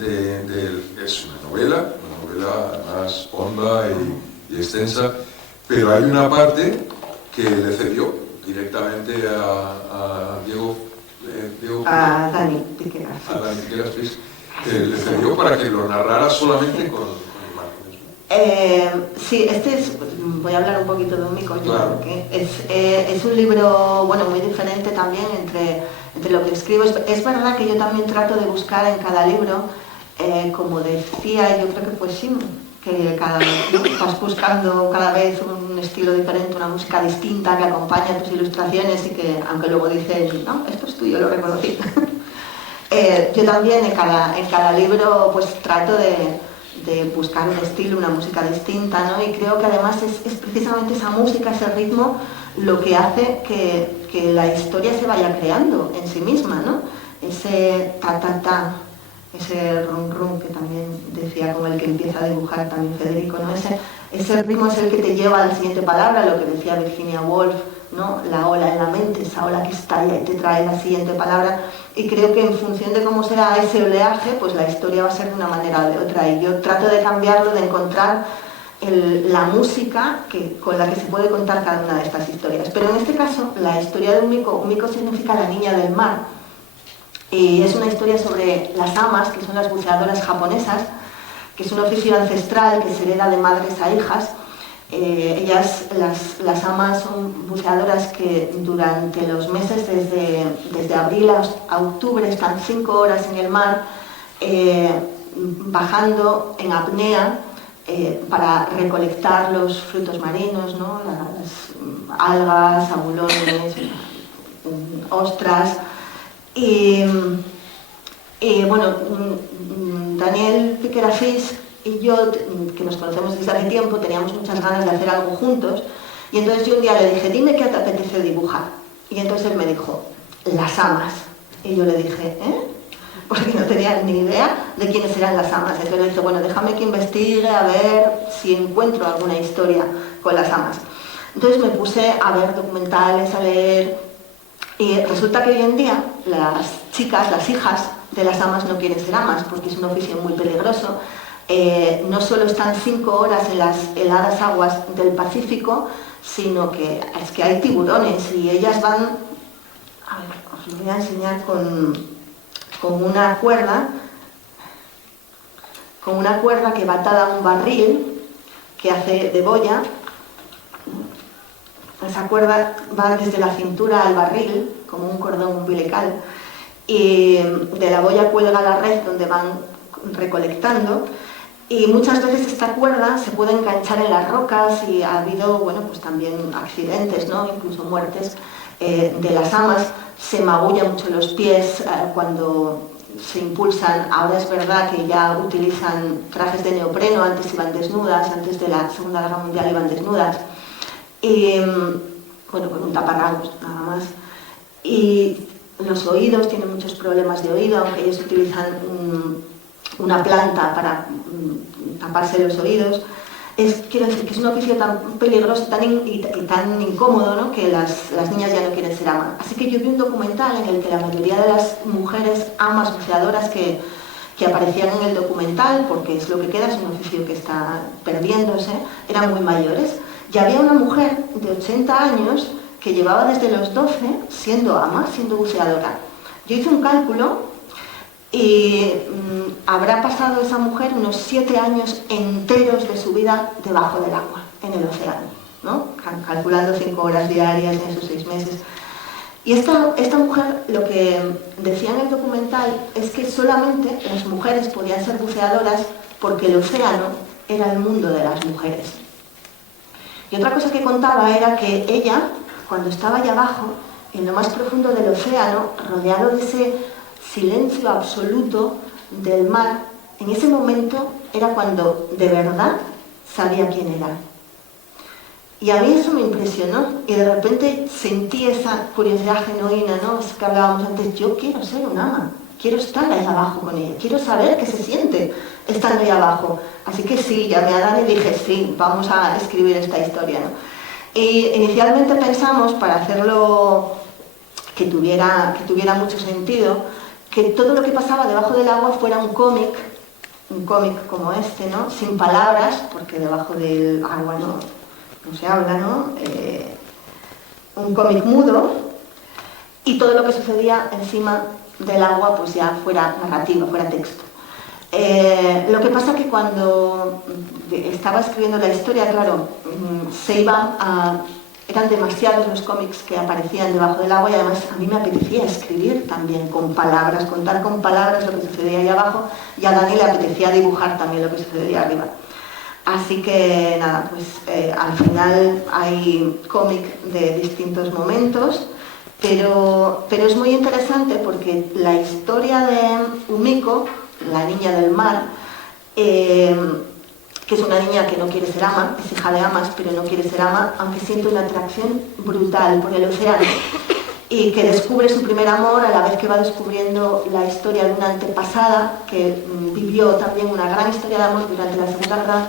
es una novela más honda y extensa, pero hay una parte que le cedió directamente a Dani Piqueras. A Dani Piqueras, que le cedió para que lo narrara solamente con imágenes. Sí, voy a hablar un poquito de Umiko, claro. Porque es un libro, bueno, muy diferente también entre lo que escribo. Es verdad que yo también trato de buscar en cada libro, como decía, yo creo que pues sí, que vas buscando cada vez un estilo diferente, una música distinta que acompaña tus ilustraciones, y que, aunque luego dices, no, esto es tuyo, lo reconocí. Yo también en cada libro pues trato de buscar un estilo, una música distinta, ¿no? Y creo que además es precisamente esa música, ese ritmo, lo que hace que la historia se vaya creando en sí misma, ¿no? Ese ta-ta-ta, ese rum-rum que también decía, como el que empieza a dibujar también Federico, ¿no? Ese ritmo es el que te lleva a la siguiente palabra, lo que decía Virginia Woolf, ¿no? La ola en la mente, esa ola que estalla y te trae la siguiente palabra. Y creo que en función de cómo será ese oleaje, pues la historia va a ser de una manera o de otra. Y yo trato de cambiarlo, de encontrar la música con la que se puede contar cada una de estas historias. Pero en este caso, la historia de Umiko significa la niña del mar. Y es una historia sobre las amas, que son las buceadoras japonesas, que es un oficio ancestral que se hereda de madres a hijas. Ellas, las amas, son buceadoras que durante los meses desde abril a octubre están 5 horas en el mar, bajando en apnea para recolectar los frutos marinos, ¿no? Las algas, abulones, ostras. Y bueno, Daniel Piqueras y yo, que nos conocemos desde hace tiempo, teníamos muchas ganas de hacer algo juntos, y entonces yo un día le dije, dime qué te apetece dibujar. Y entonces él me dijo, las amas. Y yo le dije, porque no tenía ni idea de quiénes eran las amas. Entonces le dije, bueno, déjame que investigue a ver si encuentro alguna historia con las amas. Entonces me puse a ver documentales, a leer, y resulta que hoy en día las chicas, las hijas de las amas no quieren ser amas, porque es un oficio muy peligroso. No solo están 5 horas en las heladas aguas del Pacífico, sino que es que hay tiburones, y ellas van, a ver, os lo voy a enseñar con una cuerda que va atada a un barril que hace de boya. Esa cuerda va desde la cintura al barril, como un cordón umbilical, y de la boya cuelga la red donde van recolectando. Y muchas veces esta cuerda se puede enganchar en las rocas, y ha habido, bueno, pues también accidentes, ¿no? Incluso muertes de las amas. Se magullan mucho los pies cuando se impulsan. Ahora es verdad que ya utilizan trajes de neopreno, antes iban desnudas, antes de la Segunda Guerra Mundial iban desnudas. Y, bueno, con un taparrabos nada más. Y los oídos, tienen muchos problemas de oído, aunque ellos utilizan una planta para taparse los oídos. quiero decir, que es un oficio tan peligroso y tan incómodo, ¿no? Que las niñas ya no quieren ser amas. Así que yo vi un documental en el que la mayoría de las mujeres amas buceadoras que aparecían en el documental, porque es lo que queda, es un oficio que está perdiéndose, eran muy mayores. Y había una mujer de 80 años que llevaba desde los 12 siendo ama, siendo buceadora. Yo hice un cálculo y habrá pasado esa mujer unos 7 años enteros de su vida debajo del agua, en el océano, ¿no? Calculando 5 horas diarias en esos 6 meses. Y esta mujer, lo que decía en el documental es que solamente las mujeres podían ser buceadoras porque el océano era el mundo de las mujeres. Y otra cosa que contaba era que ella, cuando estaba allá abajo, en lo más profundo del océano, rodeado de ese silencio absoluto del mar, en ese momento era cuando de verdad sabía quién era. Y a mí eso me impresionó y de repente sentí esa curiosidad genuina, ¿no? Es que hablábamos antes, yo quiero ser un ama, quiero estar ahí abajo con ella, quiero saber qué se siente estando ahí abajo. Así que sí, llamé a Dani y dije, sí, vamos a escribir esta historia, ¿no? Y inicialmente pensamos, para hacerlo que tuviera mucho sentido, que todo lo que pasaba debajo del agua fuera un cómic como este, ¿no? Sin palabras, porque debajo del agua no se habla, ¿no? Un cómic mudo, y todo lo que sucedía encima del agua pues ya fuera narrativa, fuera texto. Lo que pasa que cuando estaba escribiendo la historia, claro, eran demasiados los cómics que aparecían debajo del agua y además a mí me apetecía escribir también con palabras, contar con palabras lo que sucedía ahí abajo, y a Dani le apetecía dibujar también lo que sucedía arriba. Así que nada, pues al final hay cómic de distintos momentos, pero es muy interesante porque la historia de Umiko, la niña del mar, que es una niña que no quiere ser ama, es hija de amas, pero no quiere ser ama, aunque siente una atracción brutal por el océano, y que descubre su primer amor a la vez que va descubriendo la historia de una antepasada que vivió también una gran historia de amor durante la Segunda Guerra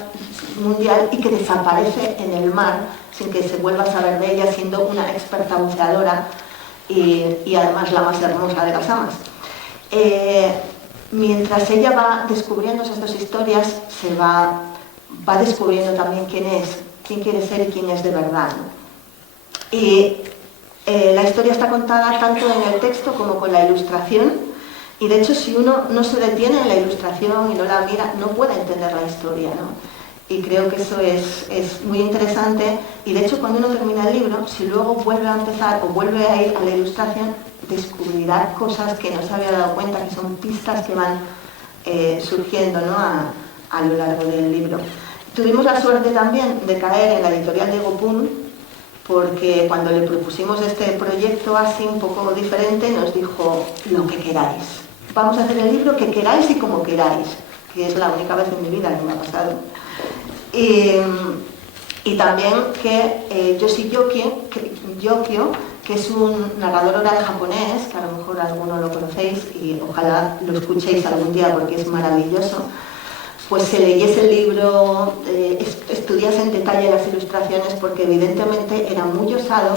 Mundial y que desaparece en el mar sin que se vuelva a saber de ella, siendo una experta buceadora y además la más hermosa de las amas. Mientras ella va descubriendo esas dos historias, se va descubriendo también quién quiere ser y quién es de verdad, ¿no? Y la historia está contada tanto en el texto como con la ilustración, y de hecho si uno no se detiene en la ilustración y no la mira, no puede entender la historia, ¿no? Y creo que eso es muy interesante, y de hecho cuando uno termina el libro, si luego vuelve a empezar o vuelve a ir a la ilustración, descubrirá cosas que no se había dado cuenta, que son pistas que van surgiendo, ¿no? a lo largo del libro. Tuvimos la suerte también de caer en la editorial Diego Pun, porque cuando le propusimos este proyecto así un poco diferente, nos dijo lo que queráis. Vamos a hacer el libro que queráis y como queráis, que es la única vez en mi vida que me ha pasado. Y también que Yoshi Yokio, que es un narrador oral japonés, que a lo mejor alguno lo conocéis y ojalá lo escuchéis algún día porque es maravilloso, pues se leyese el libro, estudiase en detalle las ilustraciones, porque evidentemente era muy osado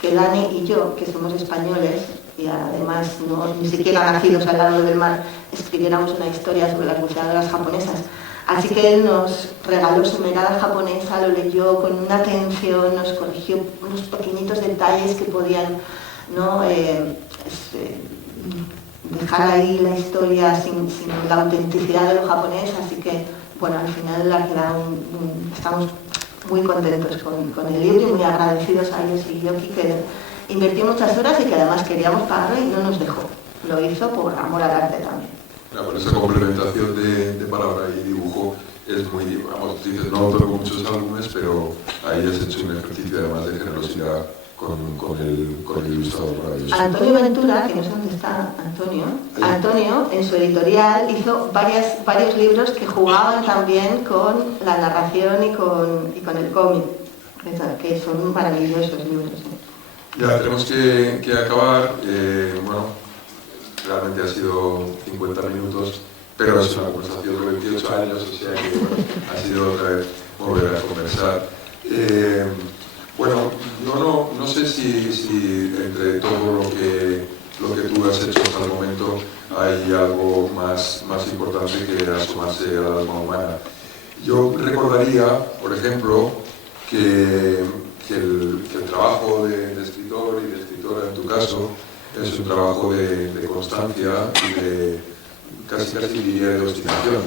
que Dani y yo, que somos españoles y además ni siquiera nacidos al lado del mar, escribiéramos una historia sobre las buceadoras japonesas. Así que él nos regaló su mirada japonesa, lo leyó con una atención, nos corrigió unos pequeñitos detalles que podían, ¿no? Dejar ahí la historia sin la autenticidad de lo japonés, así que bueno, al final ha quedado estamos muy contentos con el libro y muy agradecidos a ellos y Yoki, que invirtió muchas horas y que además queríamos pagarle y no nos dejó, lo hizo por amor al arte también. Claro, esa complementación de palabra y dibujo es muy, vamos, dices, no toco muchos álbumes, pero ahí has hecho un ejercicio además de generosidad con el ilustrador maravilloso. Antonio Ventura, que no sé dónde está Antonio, en su editorial hizo varios libros que jugaban también con la narración y con el cómic, que son maravillosos libros. Ya, tenemos que acabar. Bueno, realmente ha sido 50 minutos, pero es una conversación de 28 años, o sea que bueno, ha sido otra vez volver a conversar. Bueno, no sé si entre todo lo que tú has hecho hasta el momento hay algo más importante que asomarse al alma humana. Yo recordaría, por ejemplo, que el trabajo de escritor y de escritora en tu caso es un trabajo de constancia y de casi diría de obstinación.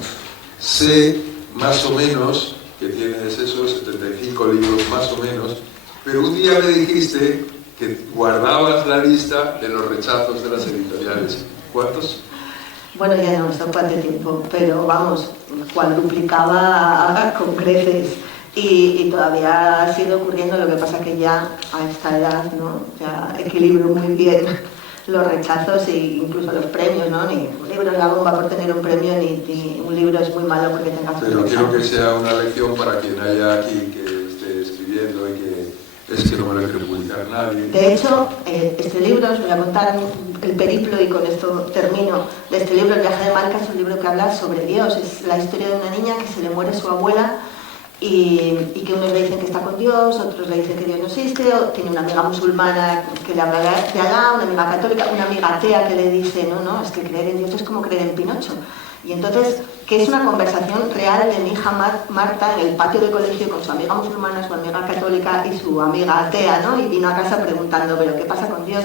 Sé más o menos que tienes esos 75 libros más o menos, pero un día me dijiste que guardabas la lista de los rechazos de las editoriales. ¿Cuántos? Bueno, ya no, eso fue hace tiempo, pero vamos, cuadruplicaba con creces y todavía sigue ocurriendo, lo que pasa que ya a esta edad, ¿no? Ya equilibro muy bien los rechazos e incluso los premios, ¿no? Ni un libro es la bomba por tener un premio, ni un libro es muy malo porque tengas un Pero premio. quiero que sea una lección para quien haya aquí que esté escribiendo y que es que no me lo quiere publicar nadie. De hecho, este libro, os voy a contar el periplo y con esto termino, de este libro, El viaje de Marca, es un libro que habla sobre Dios, es la historia de una niña que se le muere su abuela y que unos le dicen que está con Dios, otros le dicen que Dios no existe, o tiene una amiga musulmana que le habla de Alá, una amiga católica, una amiga atea que le dice, no, es que creer en Dios es como creer en Pinocho. Y entonces, que es una conversación real de mi hija Marta en el patio del colegio con su amiga musulmana, su amiga católica y su amiga atea, ¿no? Y vino a casa preguntando, ¿pero qué pasa con Dios?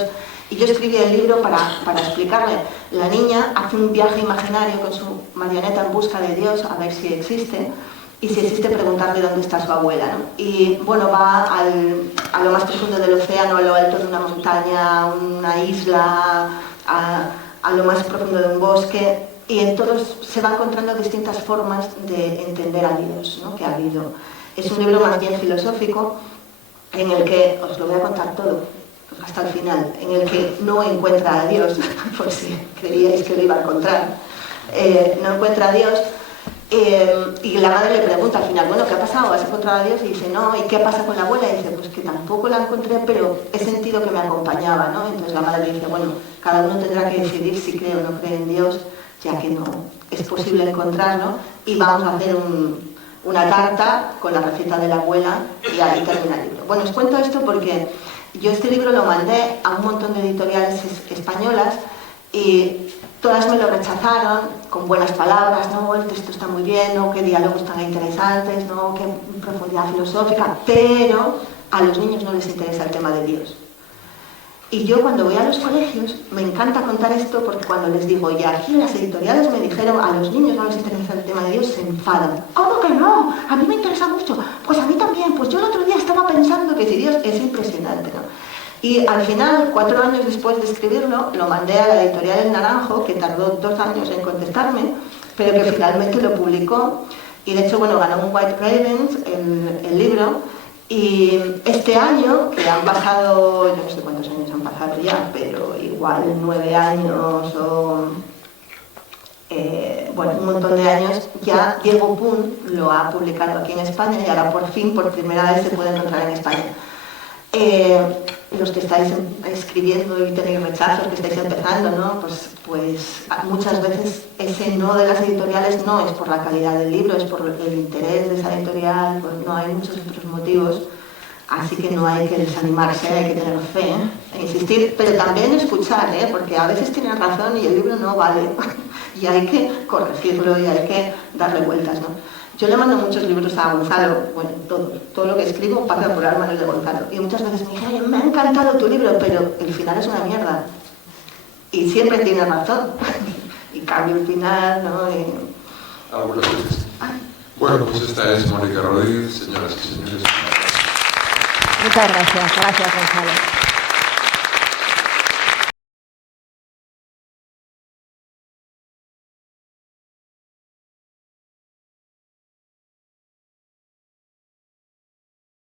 Y yo escribí el libro para explicarle. La niña hace un viaje imaginario con su marioneta en busca de Dios, a ver si existe, y si existe preguntarle dónde está su abuela, ¿no? Y bueno, va a lo más profundo del océano, a lo alto de una montaña, una isla, a lo más profundo de un bosque, y en todos se va encontrando distintas formas de entender a Dios, ¿no? Que ha habido. Es un libro más bien filosófico, en el que, os lo voy a contar todo, hasta el final, en el que no encuentra a Dios, por si creíais que lo iba a encontrar, no encuentra a Dios. Y la madre le pregunta al final, bueno, ¿qué ha pasado? ¿Has encontrado a Dios? Y dice, no, ¿y qué pasa con la abuela? Y dice, pues que tampoco la encontré, pero he sentido que me acompañaba, ¿no? Entonces la madre le dice, bueno, cada uno tendrá que decidir si cree o no cree en Dios, ya que no es posible encontrarlo, y vamos a hacer una tarta con la receta de la abuela y ahí termina el libro. Bueno, os cuento esto porque yo este libro lo mandé a un montón de editoriales españolas y todas me lo rechazaron con buenas palabras, no, el texto está muy bien, no, qué diálogos tan interesantes, no, qué profundidad filosófica, pero a los niños no les interesa el tema de Dios. Y yo cuando voy a los colegios me encanta contar esto porque cuando les digo, y aquí las editoriales me dijeron, a los niños no les interesa el tema de Dios, se enfadan. ¿Cómo que no? A mí me interesa mucho. Pues a mí también, pues yo el otro día estaba pensando que si Dios es impresionante, ¿no? Y al final, 4 años después de escribirlo, lo mandé a la editorial El Naranjo, que tardó 2 años en contestarme, pero que finalmente lo publicó. Y de hecho, bueno, ganó un White Ravens el libro. Y este año, que han pasado, yo no sé cuántos años han pasado ya, pero igual 9 años o bueno, un montón de años, ya Diego Pun lo ha publicado aquí en España y ahora por fin, por primera vez, se puede encontrar en España. Los que estáis escribiendo y tenéis rechazos, que estáis empezando, ¿no? Pues muchas veces ese no de las editoriales no es por la calidad del libro, es por el interés de esa editorial, pues no hay muchos otros motivos, así que no hay que desanimarse, hay que tener fe, e insistir, pero también escuchar, porque a veces tienen razón y el libro no vale, y hay que corregirlo y hay que darle vueltas, ¿no? Yo le mando muchos libros a Gonzalo, bueno, todo lo que escribo pasa por las manos de Gonzalo. Y muchas veces me dice, oye, me ha encantado tu libro, pero el final es una mierda. Y siempre tiene razón. Y cambio el final, ¿no? Algunas veces. Bueno, pues esta es Mónica Rodríguez, señoras y señores. Muchas gracias, Gonzalo.